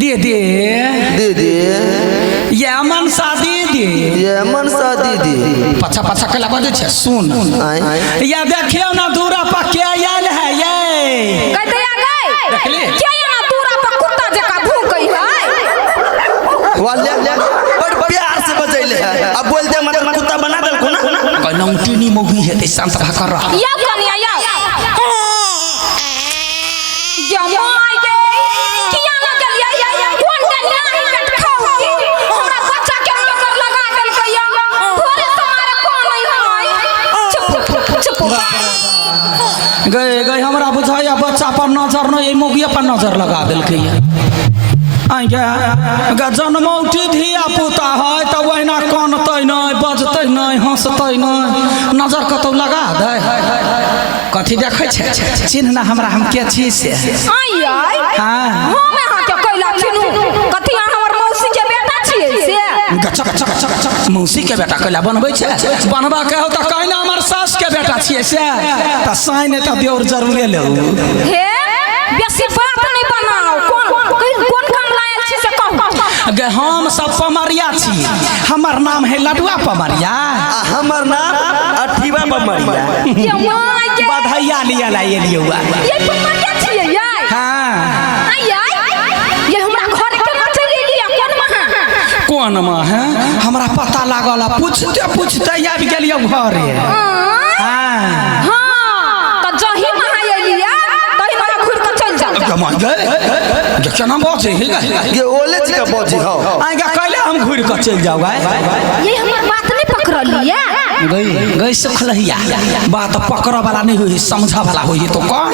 दे दे दे दे ये मन शादी दे ये मन शादी दे पछा पछा कला बजे छे सुन ये देखियो ना दूरा पर क्या आयल है ये कहते आ गए देख ले क्या ये ना दूरा पर कुत्ता जका भूकई है वाले बड़ प्यार से बजैले है अब बोलते मतलब कुत्ता बना दल को ना कनौटीनी मोगी है ते शांत रह कर रहा या कनिया या जमाई गे किया ना गलिया या कौन गलिया ही पेट खाओगी हमरा बच्चा के नजर लगा देल कहिया थोड़े तुम्हारे कौन नहीं है चुप गए गए हमरा बुझाया बच्चा पर नजर न ये मोगिया पर नजर लगा देल कहिया आई क्या जन्मौटी धिया पुता है तो वहीना कानते नहीं बजते नहीं हंसते नहीं नजर कतौ लगा दे कथी देखे छे चिन्ह ना हमरा हम के छी से आई आई हां हम यहां के कैला चिन्हू कथी हमर मौसी के बेटा छियै से गच्चा गच्चा गच्चा गच्चा मौसी के बेटा कैला बनबै छे बनबा के हो त कहना हमर सास के बेटा छियै से त साइन त देवर जरूरे ले हे बेसी बात नहीं बनाओ कौन काम लायल छी से कहू गे हम सब पमरिया छी हमर नाम है लडुआ पमरिया हमर नाम अठीवा पमरिया ये माय के बधाइया लिया लाइए लियुआ ये पमरिया छियै ये हां आई आई ये हमरा घर के ना चली लिया कोन मां है हमरा पता लागल पूछते पूछते आबि गेलियो घरे हां हां त जही मां आइलिया तही मां घुर के चल जाओ जमा गए जक्सन हम बजे हे ये ओलेज का बजी हो आएगा कहले हम घुर के चल जाओ ये हमर बात नहीं पकड़ लिया गई गई सुखलहिया बात पकड़ वाला नहीं हुई समझ वाला हुई तो कौन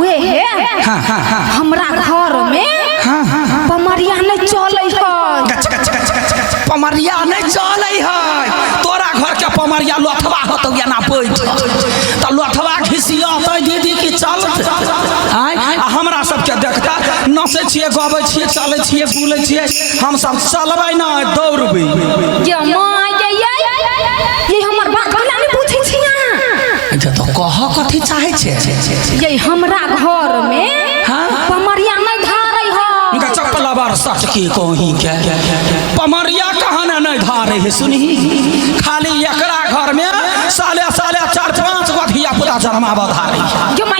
वे है हां हां हां हमरा घर में हां हां पमरिया नहीं चलै है गच गच गच गच पमरिया नहीं चलै है तोरा घर के पमरिया लोथवा होतो या ना बैठ त लोथवा घिसिया त दीदी की चल आय हमरा सब के देखता नसे छिए गबै छिए चलै छिए बुलै छिए हम सब चलबै ना दौड़बै ये माय ये हमर बात केना नहीं पूछै छिया जे तो कह कथि चाहे छे ये हमरा घर में हां पमरिया नहीं धारै है उनका चप्पल बार सच की कहीं के पमरिया कहां नहीं धारे है सुनी खाली एकरा घर में साले साले 4-5 गो धिया पुता जन्मा बधारी जमा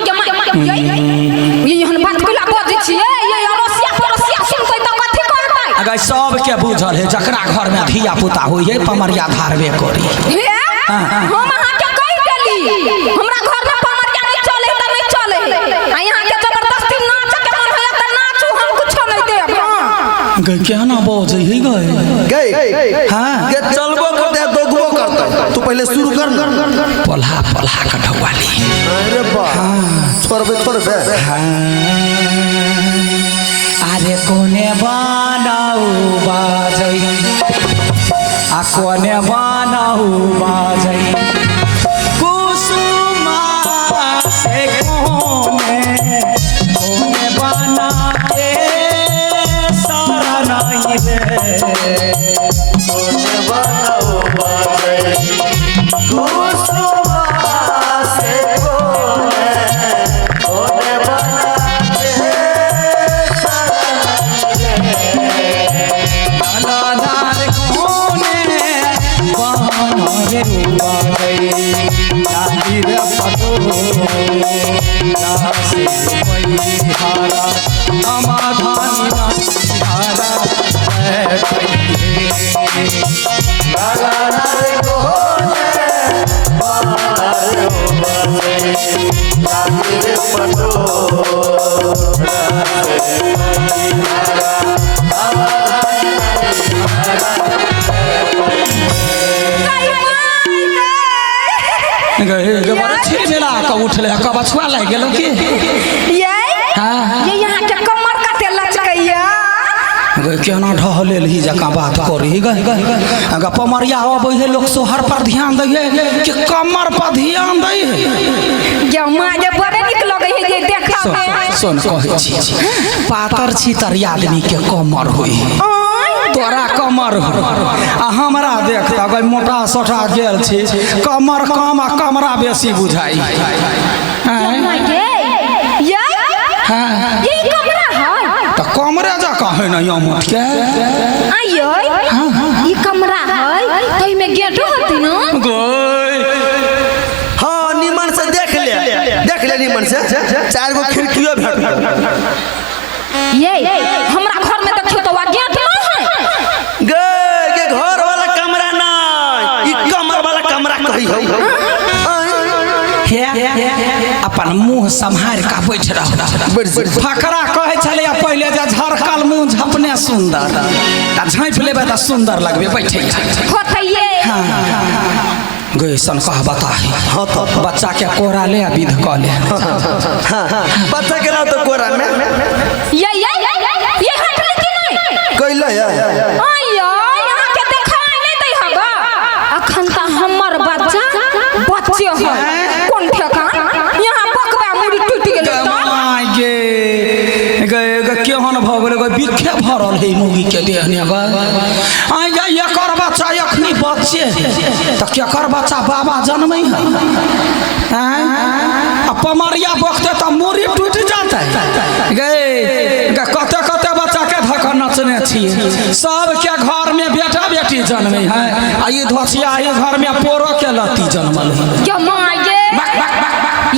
ये हन बात केला बजै छियै ये अरोसिया परोसिया सुनतै त कथि कहतै अगर सब के बुझल है जकरा घर में धिया पुता होई है पमरिया धारबे करी हे हम अहाँ के कह देली हमरा घर में पमरिया नहीं चले त नहीं चले आ यहां के जबरदस्ती नाच के मन होया त नाचू हम कुछ नहीं देब गई क्या ना बजे है गई हां के चलबो करते दोगबो करते तू पहले शुरू कर ना पलहा पलहा का ढवाली अरे बा छोड़बे अरे कोने बनाऊ बाजई आ कोने बनाऊ बाजई कुसुमा से कोने बना के सारा नहीं रे कोने बनाओ बाजे कुसुमा से कोने बना के नानार कोने बना रे बाजई जानी रे पतो नासे पैहारा समाधान नासिहारा उठले कबछुआ लग गेलो की ये यहाँ के कमर कते लचकैया केना ढहले ही जका बात करी अगर पमरिया अबै है लोग सोहर पर ध्यान दै है कि कमर पर ध्यान दै है जमा जे बड़े निक लगे है जे देखा में सुन कहै छी पातर छी तर आदमी के कमर होई तोरा कमर हो आ हमरा देख अगर मोटा सोटा गेल छी कमर कम आ कमरा बेसी बुझाई ये कमरा है तो कमरे जा कहे ना यहाँ मत के आइयो ये कमरा है तो इमे गेट होती ना हाँ निमन से देख ले निमन से 4 गो खिड़कियों भेट ये हमरा घर में देखियो तो गेट ना है गे घर वाला कमरा ना ई कमर वाला कमरा कही हो अपन मुंह संभार का बैठ रह फकरा कहे चले पहले जे झरकल मुंह झपने सुंदर आ झाँप लेबे त सुंदर लगबे बैठे होतइए गए सन कह बता हाँ तो बच्चा के कोरा ले विध क ले बच्चा के ना तो कोरा में ये हट लेती नहीं कइला आइयो यहाँ के देखाई नहीं दई हबा अखन त हमर बच्चा बच्चे है कोन ठेकान यहाँ बकवा मुड़ी टूट गेलै त गे केहन भ गेलै गे बिखे भरल है मुगी के देहने बा आ या एकर बच्चा एखनी बच्चे त केकर बच्चा बाबा जन्मै है आ पमरिया बखते त मुड़ी टूट जाता गे कते कते बच्चा के धक नचने छिए सब के घर में बेटा बेटी जन्मे है आ ई धोसिया ई घर में पोरो के लत्ती जन्मल है ये माये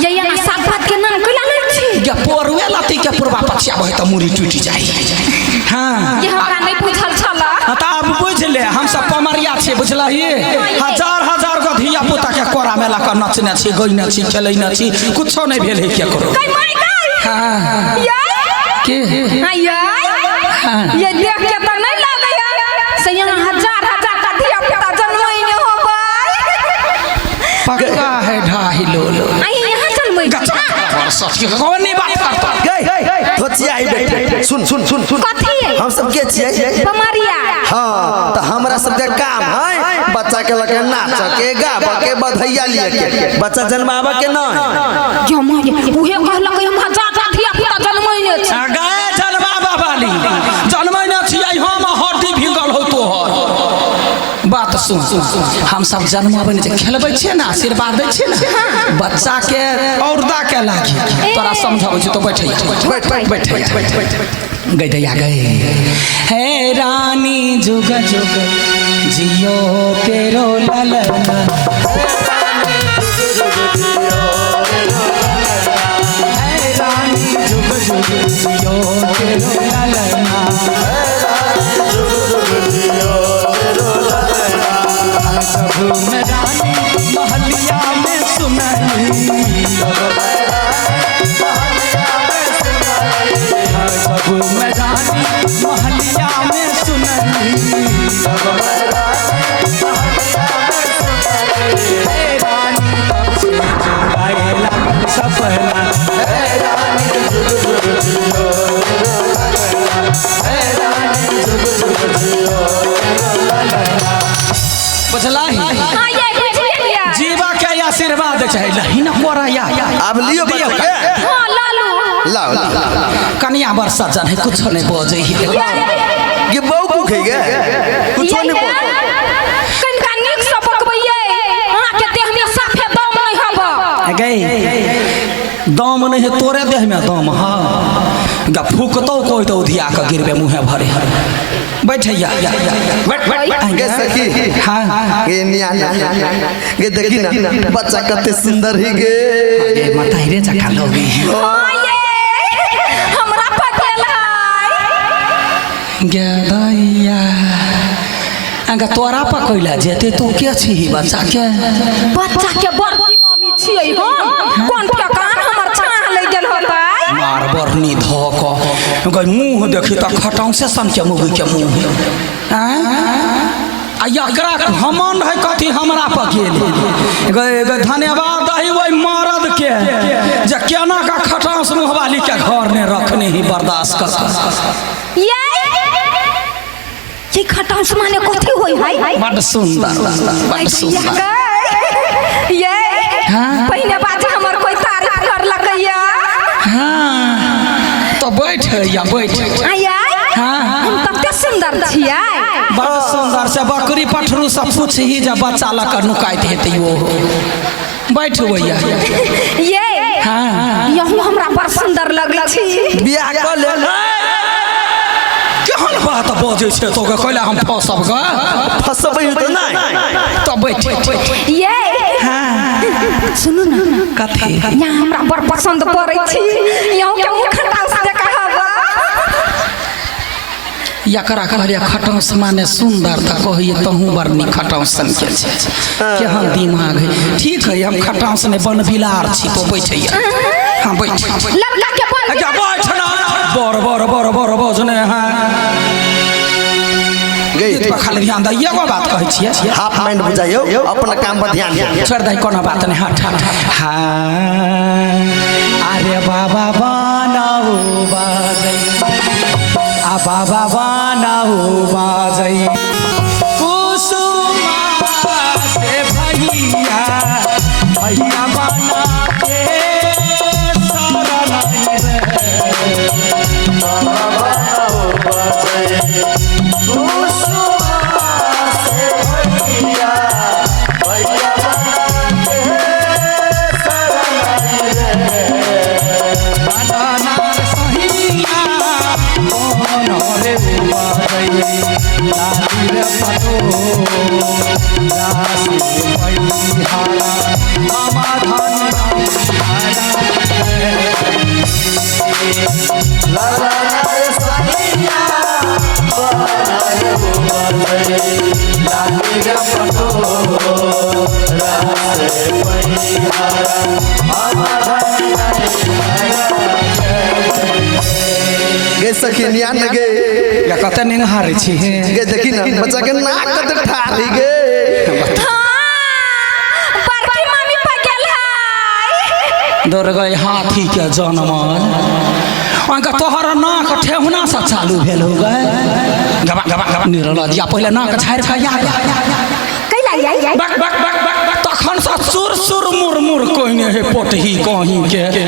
ये यहाँ सात बात के नाम कइला नहीं छी के पोरवे लत्ती के पुरवा पछिया बहे त मुड़ी टूट जाई हां ये हमरा नहीं बुझल छला त अब बुझ ले हम सब पमरिया छे बुझलही हजार गो धिया पुता के कोरा में ला के नचने छी गइने छी खेलैने छी कुछो नहीं भेल है के करो कई माय गई हां के आइयो ये देख के त नहीं लागैया से यहाँ हजार का धिया पुता जन्मैने होबै पक्का है ढाई लोलो आई यहाँ जन्मै सच के कौन नहीं बात करता गए धोतिया आई बैठे सुन कथी हम सब के छिए पमरिया हाँ तो हमरा सब के काम है बच्चा के लगे नाच के गाब के बधैया लिए के बच्चा जन्मावा के ना जो माये उहे कहलक हम हजार का धिया पुता जन्मैने छी गाय जन्मावा वाली जन्मैने छी हम हड्डी भिगल हो तोहर बात सुन हम सब जन्मावे जे खेलबै छे ना आशीर्वाद दै छे ना बच्चा के औरदा के लागी तोरा समझाबै छी तो बैठ गई दैया गई हे रानी जुग जुग जियो तेरो ललना हे रानी जुग जुग जियो तेरो ललना जब मैं रानी महलिया में सुनाई जब मैं रानी महलिया में सुनाई सपना बुझला जीवा के आशीर्वाद चाहिए ना कोरा या अब लियो बच्चा के हां लालू लाओ कनिया वर्षा जन है कुछ नहीं बोझे ये बहु भूखे गे कुछ नहीं बोल कनका नीक से पकबैये अहाँ के देह में साफे दम नहीं हबा गई दम नहीं है तोरे देह में दम हां गा फूकतो कोई तो धिया के गिरबे मुंहे भरे बैठैया बैठ गे सखी हां गे निया गे देखी ना बच्चा कते सुंदर ही गे ये मताइरे जका लोगी हमरा पटेल है गे दैया अगा तोरा पकैला जेते तू के छी बच्चा के बड़की मम्मी छियै हम कोन ठेकान हमर छाह ले गेल होतै मार बरनी धक गई मुंह देखी त खटाऊ से सन के मुगी के मुंह आ एकरा घमंड है कथी हमरा पर गेल गई धन्यवाद दही ओई मर्द के जे केना का खटाऊ से मुंह वाली के घर ने रखने ही बर्दाश्त कर ये खटाऊ से माने कथी होई है बड़ सुंदर ये पहिने बाजे हमर कोई तारीफ कर लगैया हां तो बैठ आया हम कते सुंदर छियै बड़ सुंदर से बकरी पठरू सब पूछ ही जब बच्चा ला कर नुकाइत हेतै वो बैठ भैया ये हां यहू हमरा बड़ सुंदर लगै छी बियाह कर ले बात बजे छे तो कहला हम फसब ग फसबै तो नहीं तो बैठ ये सुनो ना कथी यहाँ हमरा बड़ पसंद पड़ै छी यहाँ के खटास देखा हवा यकरा कहलिए खटौस माने सुंदर था कहिए तहूँ बड़ नी खटौस सन के छे केहन दिमाग है ठीक है हम खटौस ने बन बिलार छी तो बैठिए हाँ बैठ लड़का के बोल क्या बैठ ना बर बजने हैं गीत पर खाली ध्यान दे एगो बात कहै छियै हाफ माइंड बुझाइयो अपना काम पर ध्यान दियो छोड़ दे कोनो बात नहीं हट हाँ अरे बाबा बनाओ बाजै आ बाबा बनाओ बाजै कुसुमा से भैया बना के सरल रे गे सखी नियान गे या कते नहीं हारे छी गे देखी ना बच्चा के नाक कते ठारी गे बड़की मम्मी पर गेल है दौड़ गए हाथी के जन्म उनका तोहर नाक ठेहुना से चालू भेल हो गए गबा गबा गबा निरलजिया पहले नाक झाड़ के या कैला याई बक बक बक बक बक तखन से सुर सुर मुर मुर कोइने हे पोटही कहीं के गे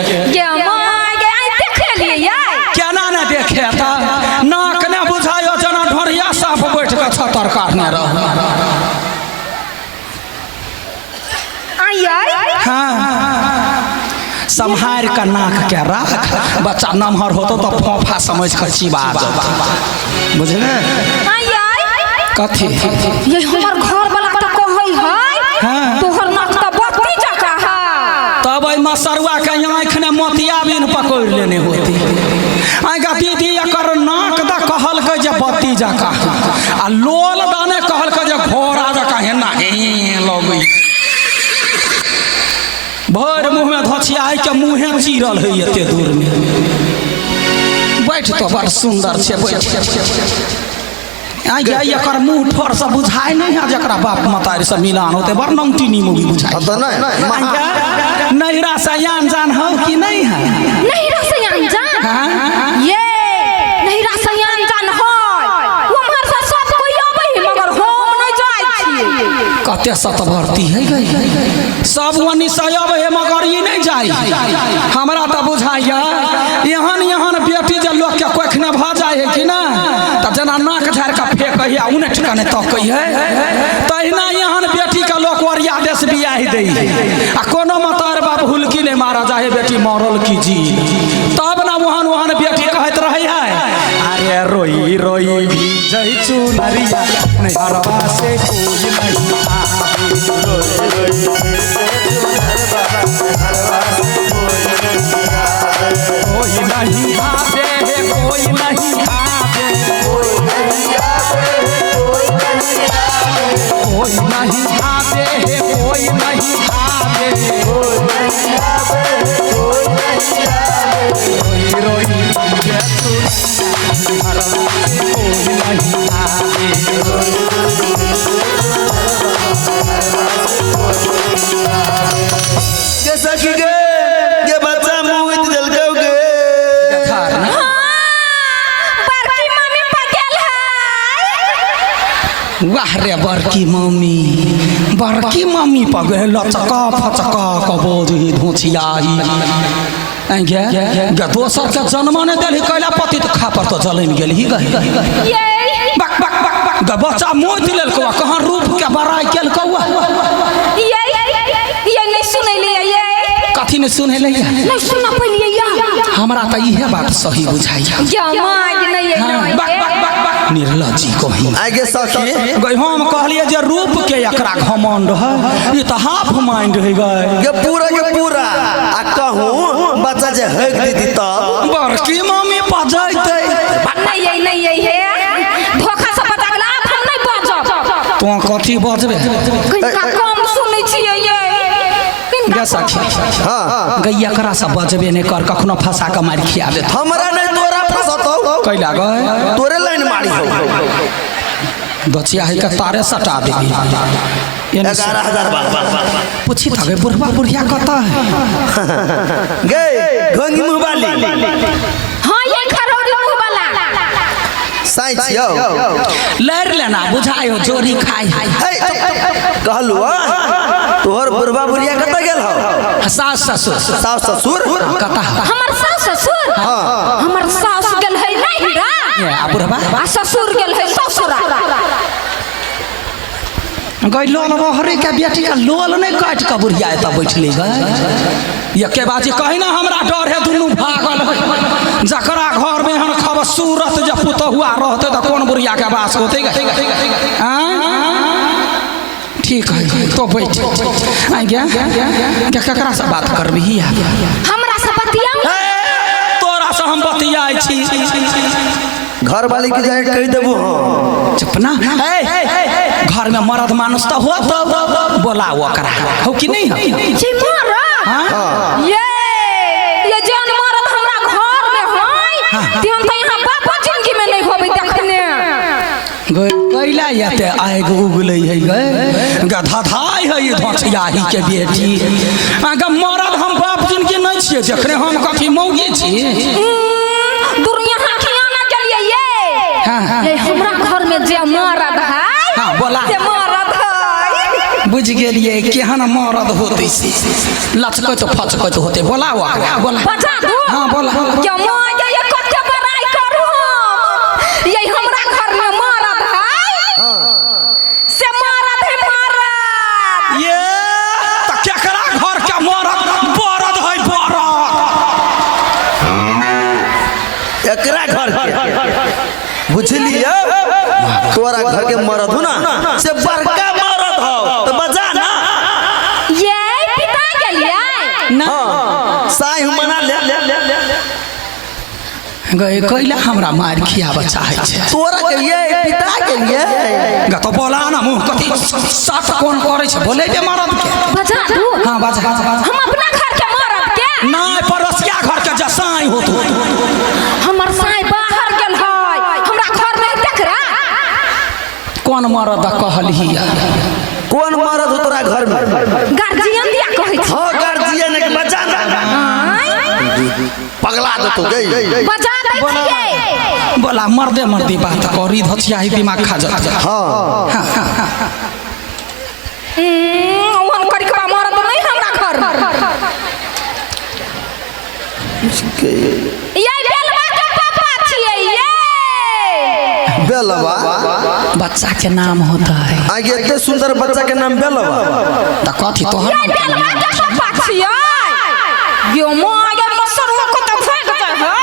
माय गे आई देख लिए याई केना न देखे त नाक ने बुझायो जना ढोरिया साफ बैठ के छतर काटने रह आई हाँ संहार का नाक के राख बच्चा नमहर होतो तो फोफा समझ कर चिबा जाता बुझले आई कथी ये हमर घर वाला त कहै है तोहर नाक त बत्ती जका है तब आई मसरुआ के आँख ने मोतियाबिन पकड़ लेने होती आगा दीदी एकर नाक द कहल के जे बत्ती जका आ लोल दाने कहल के जे घोड़ा जका हेना हे लगई भर मुँह में धछियाई के मुँहे चीरल है एते दूर में बैठ तो बड़ सुंदर छे बैठ आगे एकर मुँह ठोर से बुझाई नहीं है जकरा बाप मतारी से मिलान होते बड़ नमटीनी मुगी बुझाई तो नहीं नहिरा से यान जान हो कि नहीं है नहिरा से अनजान ये नहिरा से अनजान है उमहर से सब कोई आबै है मगर हम नहीं जाय छी कते सत भर्ती है गई सब वनी से आबै है मगर ई नहीं जाई हमरा त बुझाइया एहन एहन बेटी जे लोग के कोखने भ जाय है कि ना त जना नाक झाड़ के फेंक है उने ठिकाने तकै है तहिना एहन बेटी के लोग ओरिया देश बियाह दे आ कोनो मतार बाप हुलकी नहीं मारा जाए बेटी मरल की जी तब ना वहन वहन बेटी कहत रहे है अरे रोई रोई भी जई चुनरिया नहीं हरवा से कोई नहीं कोई नहीं आवे कोई नहीं आवे कोई नहीं आवे कोई नहीं आवे कोई नहीं आवे रोई रोई कोई नहीं आवे गे सखी गे गे बच्चा मुंह इत जलगोगे बड़की मम्मी पर गेल है वाह रे बड़की मम्मी पर गए लचका फचका कबोरी धोछियाई गे गे दोसर के जन्म ने देली कैला पति तो खा पर तो जलन गेल ही गई ये बक बक बक बक गे बच्चा मोति लेल कौआ कहाँ रूप के बड़ाई केल कौआ ये नहीं सुनैले ये कथी ने सुनैले नहीं सुना पलिए या हमरा त इहे बात सही बुझाइया जमाज नहीं है बक बक बक बक निर्लजी कहीं आगे सखी गई हम कहलिए जे रूप के एकरा घमंड है ये तो हाफ माइंड है गए के पूरा आ कहूँ बच्चा जे हक दीदी तब बड़की मम्मी बजैते नहीं है धोखा से बता गेला अब हम नहीं बजब तो कथी बजबे किनका कम सुनै छियै ये गे सखी हाँ गैया करा से बजबे नहीं कर कखनो फंसा के मार खिया दे हमरा नहीं तोरा फसतो कैला गए तोरे लाइन मारी हो दचिया है के तारे सटा देगी 11,000 बात पूछी था बुढ़वा बुढ़िया कहता है गे घंगी मुंह वाली हां ये खरौरी मुंह वाला साई छियो लड़ लेना बुझायो जोरी खाई कहलू तोहर बुढ़वा बुढ़िया कत गेल हो सास ससुर कता हमर सास ससुर हमर सास गेल है नहीं रा आ बुढ़वा आ ससुर गेल है ससुरा गई लोल बहरे के बेटी का लोल नहीं काट के बुढ़िया तब बैठली गए के बाजी कही ना हमरा डर है दुनू भागल है जकरा घर में हन खबर सूरत जब पुतहुआ रहते तो कौन बुढ़िया के बास होते ठीक है तो बैठ आ गया क्या ककरा से बात करबी हमरा से बतिया तोरा से हम बतियाई छी घर वाली के जाके कह देबो चुप ना घर में मर्द मानुस तो हो तो बोला वो करा हो कि नहीं हो जी मारा हाँ ये जान मरद हमरा घर में होय ते हम तो यहां बापा जिंदगी में नहीं होबे देखने कैला याते आए गो उगले है गए गधा धाई है ये धछियाही के बेटी आगे मरद हम बाप जिनके नहीं छिए जखने हम कथी मौगी छी दुनिया हाकिया ना गेलिए हाँ ये हमरा घर में जे मरद है हाँ बोला जे मरद है बुझ गेलिए केहन मरद होते लचकत फचकत होते बोला बोला बता दू हाँ बोला क्या मां ये कते बड़ाई करू हम ये हमरा घर में मरद है से मरद है मरद ये त केकरा घर के मरद बरद है बरद एकरा घर के बुझलिए तोरा घर के मरद हो ना से बड़का मरद हो तो बजा ना ये पिता गेलिए ना साई मना ले गए कैला हमरा मार खियाबे चाहे छै तोरा के ये पिता के लिए ग तो बोला ना मुंह कथी साथ कौन करे छै बोले बे मरद के बजा दू हां बाजा हम अपना घर के मरद के ना परसिया घर के जसाई होत हमर साई बाहर गेल है हमरा घर में देखरा कौन मरद कहली कौन मरद हो तोरा घर में गार्जियन दिया कहै छै हां गार्जियन के बजा ना पगला दे तू गई बजा दै छियै बोला मर्दे बात करी धछियाही दिमाग खा जा हां हम करी के मरद नहीं हमरा घर ये बेलवा के पापा छियै ये बेलवा बच्चा के नाम होता है आगे इतने सुंदर बच्चा के नाम बेलवा त कथी तोहर ये बेलवा के पापा छियै यो मां ये मसरवा को तो फेंक दे है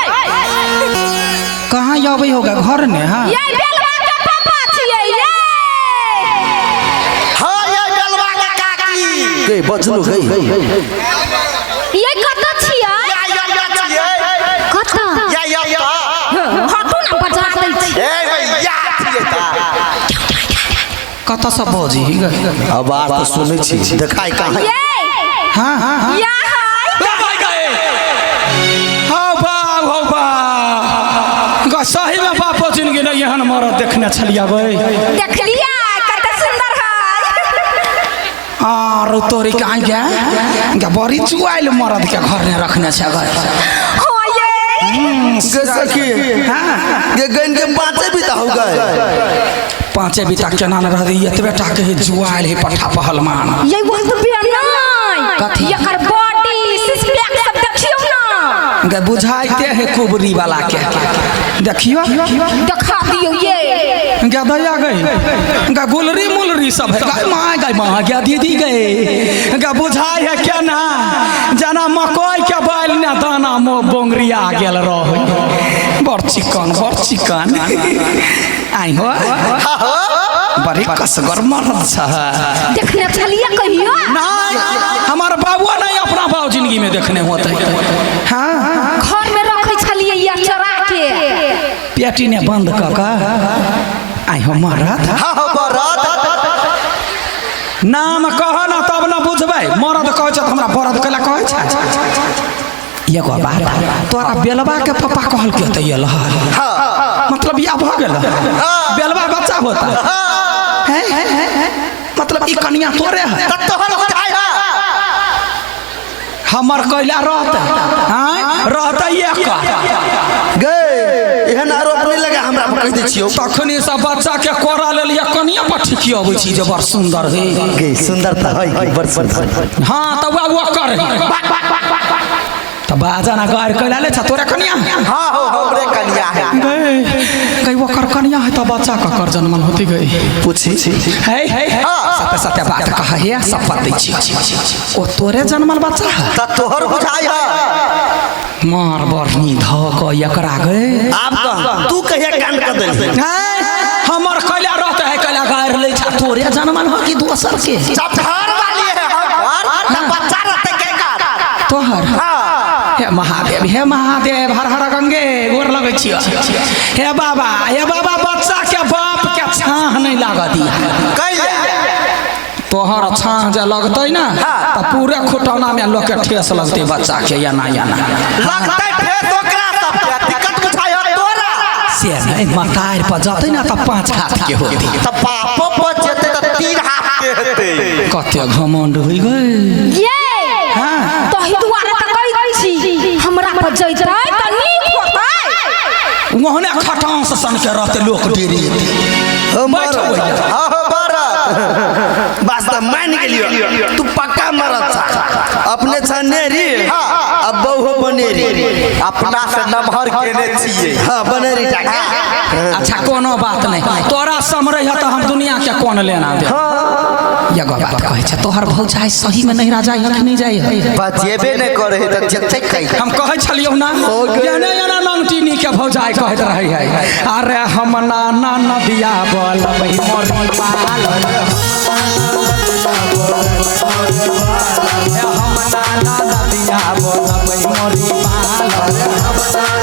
कहां आबै होगा घर में हां ये बेलवा के पापा छियै ये हां ये बेलवा के काकी के बचलू गई ये कत छियै कत हटू ना बजा दै छी कत से बजी आवाज तो सुनै छी देखाई कहां ये हां या सही में बापो जिंदगी नहीं एहन मरद देखने छलिया देख लिया कते सुंदर है आर तोरी कहाँ गया बड़ी चुआइल मरद के घर में रखने छ हो ये गे सखी गे गन के पांचे भी हो गए पांचे बिता केना न रह रही एतबे टा के जुआइल है पठा पहलमान ये बात बिया नहीं कथी? एकर बॉडी सिक्स पैक सब देखियो ना गे बुझाइते है कुबरी वाला के देखियो दिखा दियो ये गे दया गई गे गुलरी मुलरी सब है गे मां गे दीदी गए गे बुझाई है केना जना मकई के बैल ने दाना मो बोंगरिया गेल रह बड़ चिकन आई हो बड़ी कसगर मरद छ देखने चलिए कहियो नहीं हमार बाबुआ नहीं अपना बाबू जिंदगी में देखने होते हाँ घर में रखै छलिए या चरा के पेटी ने बंद क का आई हो मरद हाँ हो बरद नाम कह ना तब ना बुझबै मरद कहै छ हमरा बरद कला कहै छ एगो बात तोरा बेलबा के पापा कहल के त ये लहर मतलब या भ गेल बेलबा बच्चा होता है मतलब ई कन्या तोरे है तोहर हो जाए हमर कैला रहते हैं रहते एक गे एहन आरोप नहीं लगा हमरा कह दे छियो तखनी सब बच्चा के कोरा ले लिया कनिया पर ठिकियाबै छी जे बड़ सुंदर है गे सुंदरता है बड़ सुंदर हां त वो कर त बाजना गार कैला ले छ तोरा कनिया हां हो हमरे कन्या है कई वो कर कनिया है त बच्चा का कर जन्मन होती गई पूछी है सत्य सत्य बात कह है सब पते छी ओ तोरे जन्मल बच्चा है त तोहर बुझाई है मार बरनी ध क एकरा गए आप कह तू कहिया कान कर दे हमर कैला रहते है कैला गार ले छ तोरे जन्मल हो कि दोसर के चपहर वाली है और ना बच्चा रहते के का तोहर हे महादेव हर हर गंगे गोर लगै छी हे बाबा बच्चा के बाप के छाह नहीं लाग दिया कैले तोहर छाह जे लगतै ना त पूरे खुटौना में लोग के ठेस लगतै बच्चा के या ना लगतै ठेस ओकरा सब के दिक्कत बुझाय तोरा से नहीं मतार पर जतै ना त 5 हाथ के होती त पापो पर जेते त 3 हाथ के हेतै कते घमंड होई गए ये हां तही दुआरे त कहै छी हमरा पर जइतै त नीक होतै ओहने खटांस सन के रहते लोक डेरी बैठो हां बारा बस त मान गेलियो तू पक्का मरत छ अपने छनेरी अब बहु बनेरी अपना से नमहर केने छिए हां बनेरी टाका अच्छा कोनो बात नहीं तोरा समरे है तो हम दुनिया के कौन लेना दे एगो बात कहै छ तोहर भौजाई सही में नहीं राजा है कि नहीं जाय है बजेबे नहीं करे त जते कहि हम कहै छलियौ ना याने याना नंगटीनी के भौजाई कहत रहै है अरे हम ना नदिया बोल बही मोर पाल हम ना नदिया बोल बही मोर पाल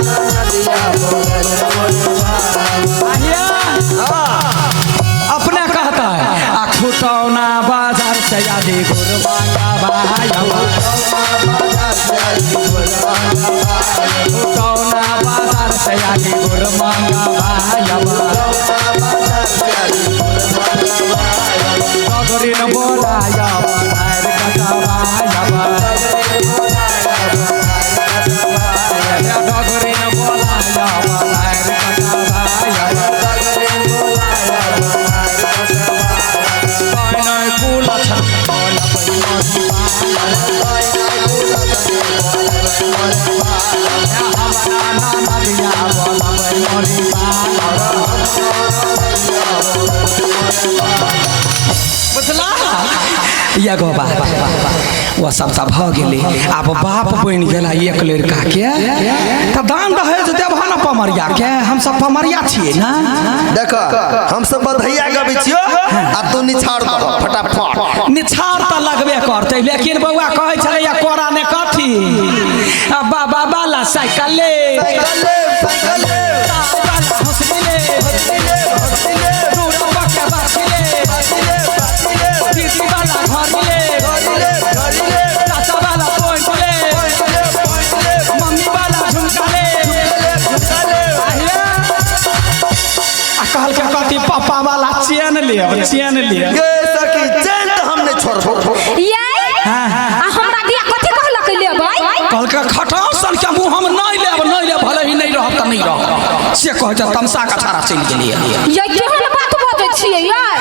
अपने कहता है खुटौना बाजार से यादी गुरबा का भाईवा खुटौना बाजार से यादी गुरबा का भाईवा डगरी न बोलाया बनार कटवाया डगरी न बोलाया बनार कटवाया एगो बात वो सब भ गेलै अब बाप बन गेला एक लड़का के त दान दहेज देबह न पमरिया के हम सब पमरिया छिए ना देखो हम सब बधैया गबै छियो आ तू निछाड़ दो फटाफट निछाड़ त लगबे करतै लेकिन बौआ कहै छलै या कोरा ने कथी अब बाबा वाला साइकिल ले कहल के कथी पापा वाला चैन ले ये सखी चैन त हम नहीं छोड़बो ये हमरा दिया कथी कहलक लेबै कहल के खटासन के मुंह हम नहीं लेब भले ही नहीं रहब त नहीं रह से कह जा तमसा का छाड़ा चल गेलिए ये केहन बात बजै छियै यार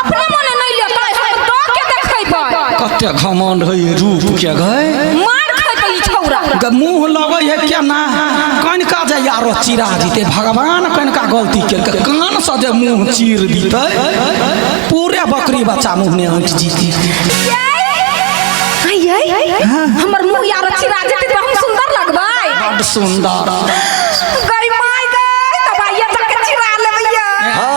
अपने मने नहीं लेतै हम तो के देखैबै कते घमंड होई रूप के गए मार खैतै ई छौरा मुंह लगै है केना कनका जे यारो चिरा जीते भगवान कनका गलती केलकै कान से जे मुंह चीर दीते पूरे बकरी बच्चा मुंह ने हट जीती हमर मुंह यारो चिरा जेतै त हम सुंदर लगबै बड़ सुंदर गई माय गई तब आइए तक चिरा लेबै हां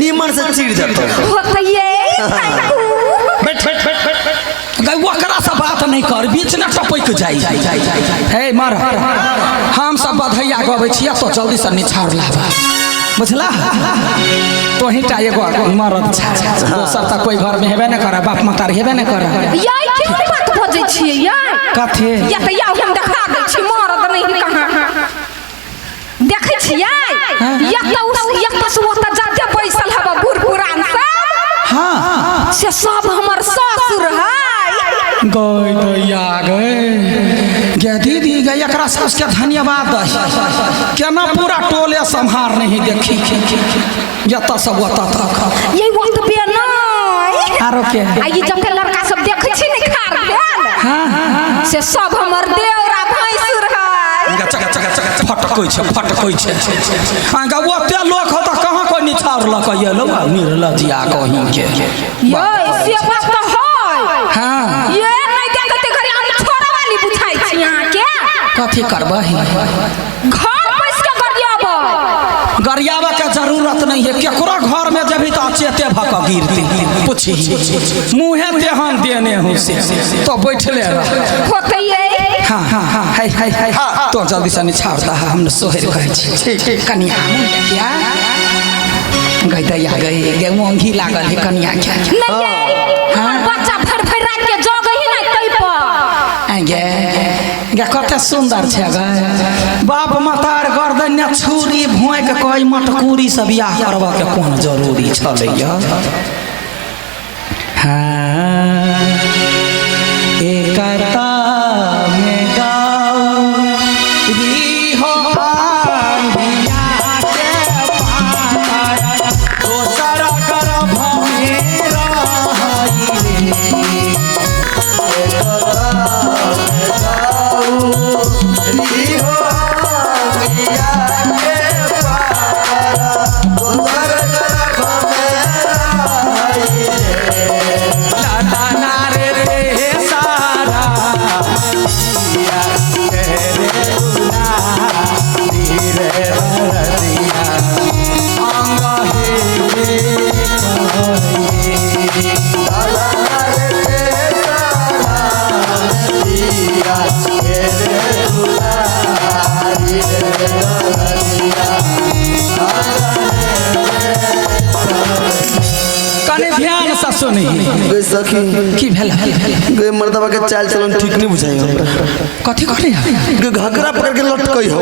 नीमन से चीर देता होतइए बैठ बैठ बैठ बैठ गई ओकरा से बात नहीं कर, बीच में टपक जाई। हे मर, हम सब बधैया गबै छियै तो जल्दी से निछाड़ लाबा, बुझला? तो ही टा एगो मरद छै, दोसर तक कोई घर में हेबे न करे, बाप मतार हेबे न करे। याई की बात बजै छियै याई? कथे या त या हम देखा दै छी मरद नहीं कहां देखै छियै? या त से ओत जाते बैसल हबा बूढ़ पुरान सब, हां से सब हमर ससुर है। गई दैया गे दीदी गे, एकरा सबके धन्यवाद दे, केना पूरा टोले संहार नहीं देखी जत सब ओत तक ये वक्त पे नहीं आरो के आई जते लड़का सब देखै छी ने खार भेल, हां से सब हमर देवरा भैंसुर है। चक चक चक फटकै छै गा ओते लोक ह त कहां कोई निछाड़ लक ये लो निर्लजिया कहीं के ये से बात तो है। हां ये नहीं देखते घरे हम छोरा वाली बुझाई छी यहां के कथी करबही? घर पैस के गरियाबा के जरूरत नहीं है, केकरो घर में जब तो चेते भक गिरती पूछी मुँहे तेहन देने हूँ से तो बैठले हाँ हाँ हाँ है तो जल्दी से निछाड़ता है, हम सोहर कहे कन्या क्या गई दैया गई मोंगी लागल है कन्या क्या बच्चा भर भर रात के जग ही ना कई पर गे कते सुंदर छे गे, बाप मतार गर्दन छुरी भोंक कई मटकुरी से बियाह करबा के कोन जरूरी छलैया? हाँ एकता में गाओ री हो आंधिया के पार दोसर करब मेरा की भेल गे मर्दवा के चाल चलन ठीक नहीं बुझाई हमरा कथी करे गे घाघरा पकड़ के लटकई हो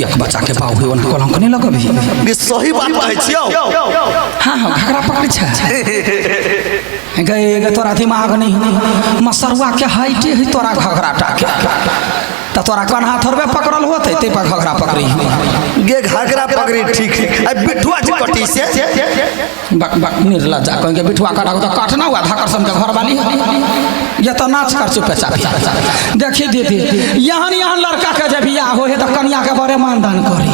एक बच्चा के पाव होन कलंक नहीं लगबी गे सही बात कहै छियौ हां हां घाघरा पकड़ छै गे तोरा दिमाग नहीं मसरुआ के हाइटे है तोरा घाघरा टाके तो तोरा कौन हाथ थोड़बे पकड़ल होते ते पर घाघरा पकड़ी गे घाघरा पकड़ी ठीक है अब बिठुआ कटी से बक बक निर्ला जा कहेंगे बिठुआ काटा तो काटना हुआ धाकर सन के घर वाली ये तो नाच कर चुपे चापी देखी दीदी यहाँ लड़का के जब बियाह हो है तो कन्या के बड़े मानदान करी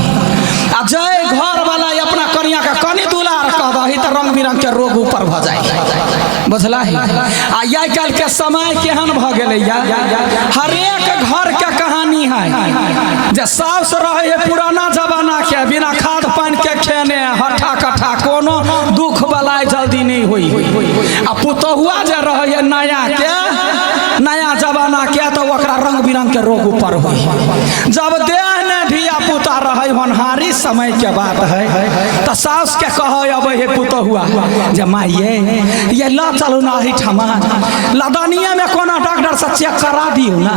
आ जय घर वाला अपना कन्या के कनी दुलार कह दही तो रंग बिरंग के रोग ऊपर भ जाए बुझला ही आ आइ काल के समय केहन भ गेलै हर एक घर के कहानी है जे साउस रहे है पुराना जमाना के बिना खाद पानी के खेने हट्ठा कट्ठा कोनो दुख बलाय जल्दी नहीं हुई आ पुतहुआ जे रहे है नया जमाना के तो ओकरा रंग बिरंग के रोग ऊपर हुई जब देह ने धिया पुता रहे होनहारी समय के बात है तो साउस के कह अब हे पुतहुआ जे माइये ये ला चलू ना ही ठमा लदनिया में कोनो डॉक्टर से चेक करा दियो ना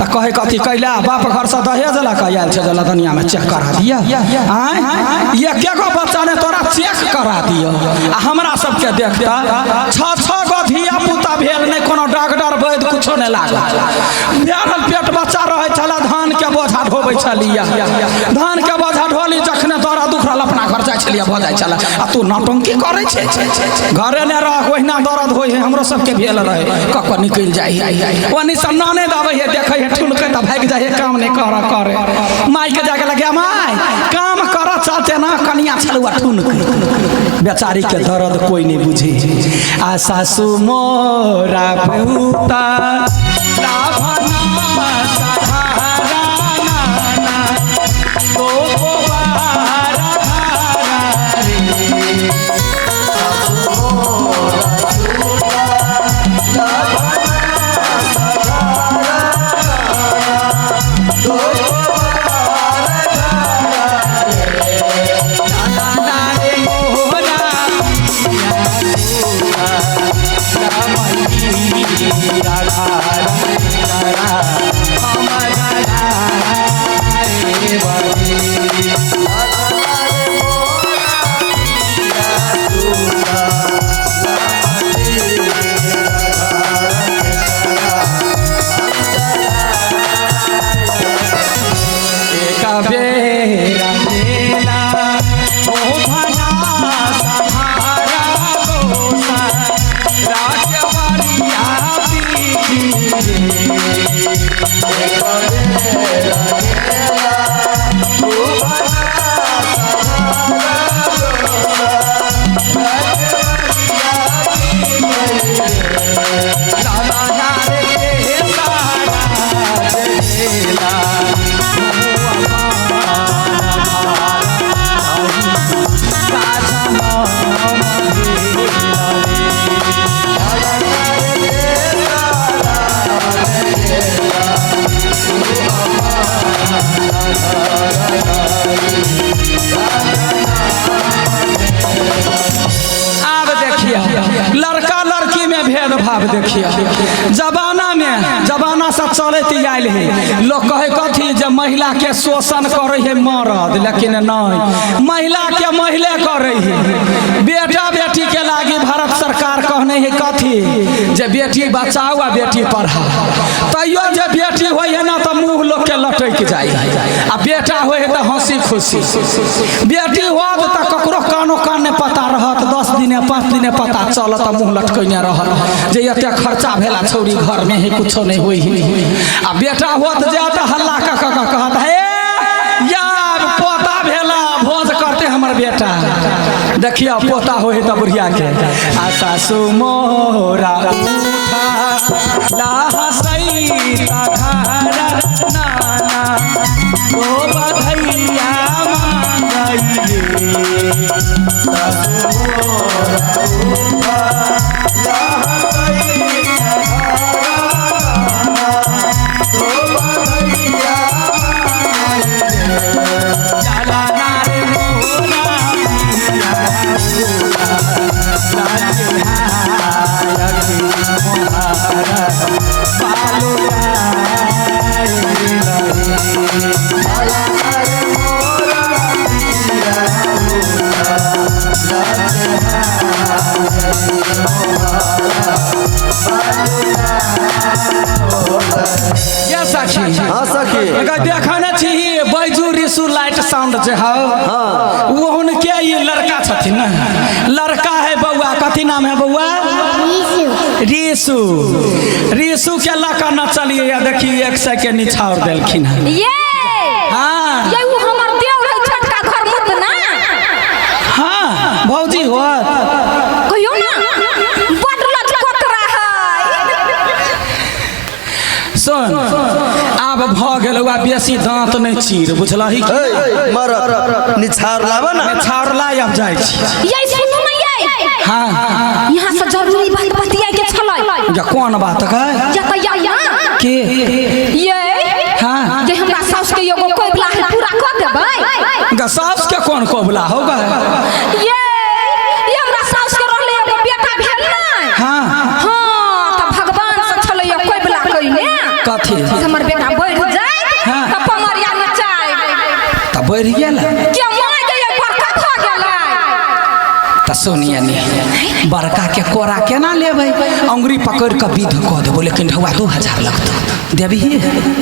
तो कहे कथी कैला बाप घर से दहेज ला आयल छे लदनिया में चेक करा दिया ये केगो बच्चा ने तोरा चेक करा दियो आ हमरा सबके देखता छ गो धिया पुता भेल नहीं कोनो डॉक्टर वैद कुछो नहीं लागल बियाहल पेट बच्चा रहे छला धान के बोझा ढोबै छलिया धान के बोझा ढोली जखने तोरा दुख रहल अपना घर जाय छलिया भ जाय छला आ तू नौटंकी करे छे घरे ने रह ओहिना दर्द होय है हमरो सबके भेल रहे कक निकल जाय ओनी से नाने दाबै है देखे है ठुनके त भाग जाय है काम नहीं करे माई के जाके लगे माई काम कर चाहते ना कनिया छलुआ ठुनके बेचारी के दर्द कोई नहीं बुझे आ सासू मोरा भूता तो देखिए जमाना में जमाना से चलते आयल है लोग कहे कथी जे महिला के शोषण करे है मर्द, लेकिन नहीं, महिला के महिले करे है। बेटा बेटी के लागी भारत सरकार कहने है कथी जे बेटी बचाओ आ बेटी पढ़ाओ। तैयो जे बेटी हो है ना तो मुँह लोग के लटक जाए, आ बेटा हो है तो हंसी खुशी। बेटी हो तो ककरो कानो कान ने पता रहत, 10 दिन 5 दिन पता चलत मुँह लटकने रहत जे एते खर्चा भेला छौरी घर में है कुछो नहीं होई है। आ बेटा होत जात हल्ला कहत हे यार पोता भेला भोज करते हमर बेटा। देखिए पोता हो है तो बुढ़िया के आ सासु मोरा उठा ला हसई ता घर नाना ओ बधैया मांगइए सासु मोरा देखने छी बैजू रिसु लाइट साउंड जे है वो उनके ये लड़का छथिन ना, लड़का है बउआ, कथी नाम है बउआ? रिसु। रिसु के लका न चलिए या देखिए 1 सेकंड निछाड़ देलखिन ये हाँ ये वो हमर देव रहे छोटका घर मत ना। हाँ भौजी हो कहियो ना बड़ लचकत रहा सुन अब भ गेल हुआ बेसी दांत नहीं चीर बुझलही मरद निछाड़ लावा ना, निछाड़ ला अब जाइ छी। ये सुनू ना ये हाँ यहाँ से जरूरी बात बतिया के छलै। या कौन बात है या के ये हाँ जे हमरा सास के एगो कोबला है पूरा कर देबै। गा सास के कौन कोबला होगा? ये हमरा सास के रहले एगो बेटा भेल नै। हाँ हां त भगवान से छलै कोबला कइने कथी हमर बेटा बढ़ जाए हाँ। त पमरिया नचाय त बढ़ गेल के माय गए बड़का भ गेलै त सोनिया ने बड़का के कोरा केना लेबै? अंगुरी पकड़ के विध क देबो, लेकिन ढौआ 2000 लगतो देबी।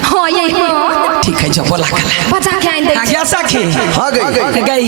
हां ये हां ठीक है जो बोला कला बजा के आइन दे। आ गया सखी हाँ गई गई